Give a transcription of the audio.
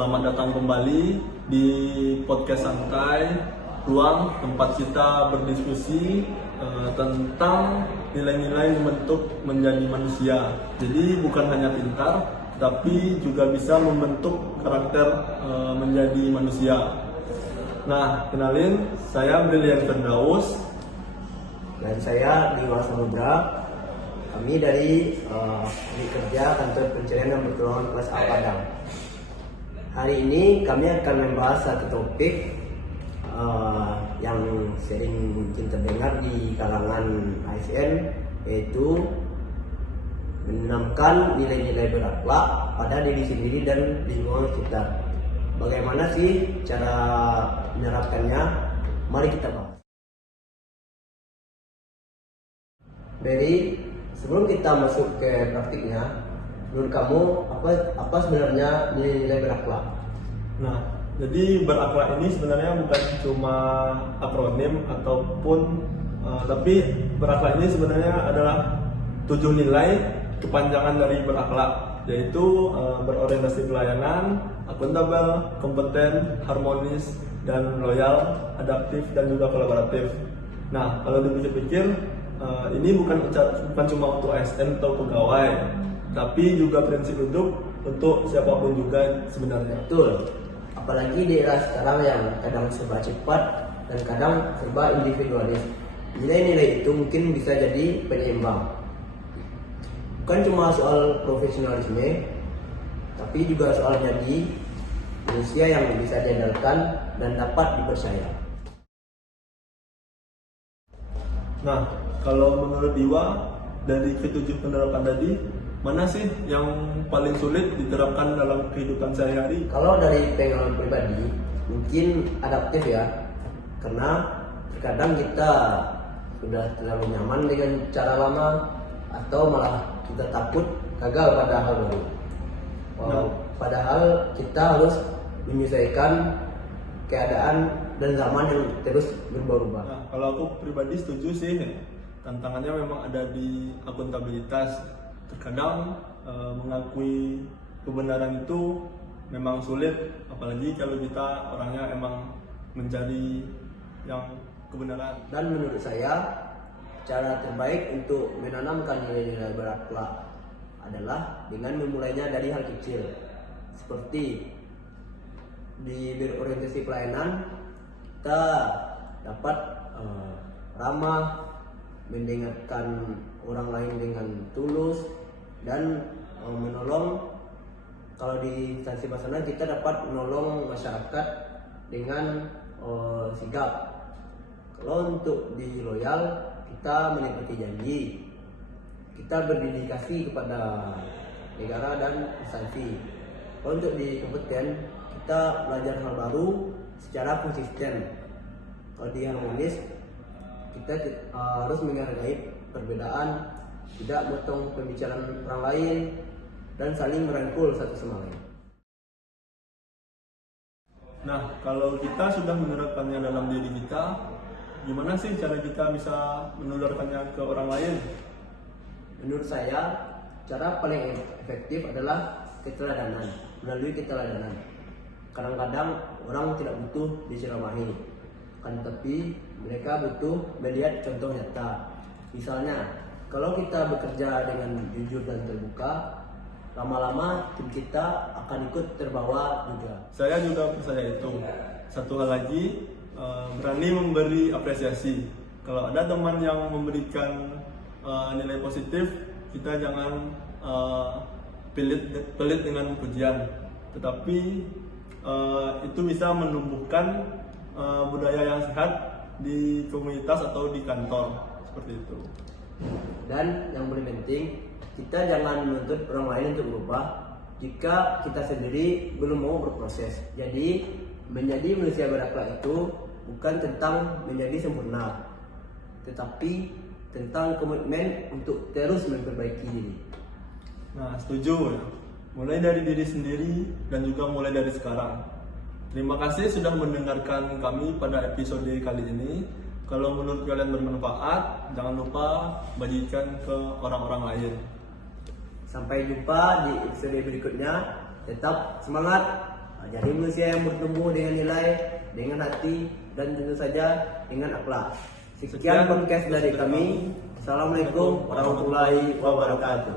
Selamat datang kembali di podcast santai, ruang tempat kita berdiskusi tentang nilai-nilai membentuk menjadi manusia. Jadi bukan hanya pintar, tapi juga bisa membentuk karakter menjadi manusia. Nah, kenalin, saya Brilian Firdaus. Dan saya di Samudra. Kami dari kerja kantor pencarian dan pertolongan kelas A Padang. Hari ini kami akan membahas satu topik yang sering mungkin terdengar di kalangan ASN, yaitu menanamkan nilai-nilai berakhlak pada diri sendiri dan lingkungan sekitar. Bagaimana sih cara menerapkannya? Mari kita bahas. Dari sebelum kita masuk ke praktiknya, menurut kamu apa sebenarnya nilai-nilai berakhlak? Nah, jadi berakhlak ini sebenarnya bukan cuma akronim ataupun tapi berakhlak ini sebenarnya adalah 7 nilai kepanjangan dari berakhlak, yaitu berorientasi pelayanan, akuntabel, kompeten, harmonis, dan loyal, adaptif, dan juga kolaboratif. Nah, kalau dipikir-pikir, ini bukan cuma untuk ASN atau pegawai, tapi juga prinsip hidup untuk siapapun juga sebenarnya. Betul. Apalagi di era sekarang yang kadang serba cepat dan kadang serba individualis. Nilai-nilai itu mungkin bisa jadi penyeimbang. Bukan cuma soal profesionalisme, tapi juga soal jadi manusia yang bisa diandalkan dan dapat dipercaya. Nah, kalau menurut Iwa, dari ketujuh penerapan tadi, mana sih yang paling sulit diterapkan dalam kehidupan sehari-hari? Kalau dari pengalaman pribadi, mungkin adaptif ya, karena terkadang kita sudah terlalu nyaman dengan cara lama, atau malah kita takut gagal pada hal baru. Padahal kita harus menyesuaikan keadaan dan zaman yang terus berubah-ubah. Nah, kalau aku pribadi setuju sih, tantangannya memang ada di akuntabilitas. Terkadang mengakui kebenaran itu memang sulit, apalagi kalau kita orangnya emang mencari yang kebenaran. Dan menurut saya, cara terbaik untuk menanamkan nilai-nilai berakhlak adalah dengan memulainya dari hal kecil. Seperti di berorientasi pelayanan, kita dapat ramah, mendengarkan orang lain dengan tulus, dan menolong. Kalau di instansi basarnas kita dapat menolong masyarakat dengan sigap. Kalau untuk di loyal, kita menepati janji, kita berdedikasi kepada negara dan instansi. Kalau untuk di kompeten, kita belajar hal baru secara konsisten. Kalau di harmonis, kita harus menghargai perbedaan, tidak motong pembicaraan orang lain, dan saling merangkul satu sama lain. Nah, kalau kita sudah menerapkannya dalam diri kita, gimana sih cara kita bisa menularkannya ke orang lain? Menurut saya, cara paling efektif adalah keteladanan, melalui keteladanan. Kadang-kadang orang tidak butuh diceramahi, kan, tapi mereka butuh melihat contoh nyata. Misalnya, kalau kita bekerja dengan jujur dan terbuka, lama-lama tim kita akan ikut terbawa juga. Saya juga percaya itu. Satu hal lagi, berani memberi apresiasi. Kalau ada teman yang memberikan nilai positif, kita jangan pelit dengan pujian, tetapi itu bisa menumbuhkan budaya yang sehat di komunitas atau di kantor, seperti itu. Dan yang paling penting, kita jangan menuntut orang lain untuk berubah jika kita sendiri belum mau berproses. Jadi menjadi manusia berakhlak itu bukan tentang menjadi sempurna, tetapi tentang komitmen untuk terus memperbaiki diri. Nah, setuju ya. Mulai dari diri sendiri dan juga mulai dari sekarang. Terima kasih sudah mendengarkan kami pada episode kali ini. Kalau menurut kalian bermanfaat, jangan lupa bagikan ke orang-orang lain. Sampai jumpa di episode berikutnya. Tetap semangat. Jadi manusia yang bertumbuh dengan nilai, dengan hati, dan tentu saja dengan akhlak. Sekian podcast dari kami. Assalamualaikum warahmatullahi wabarakatuh.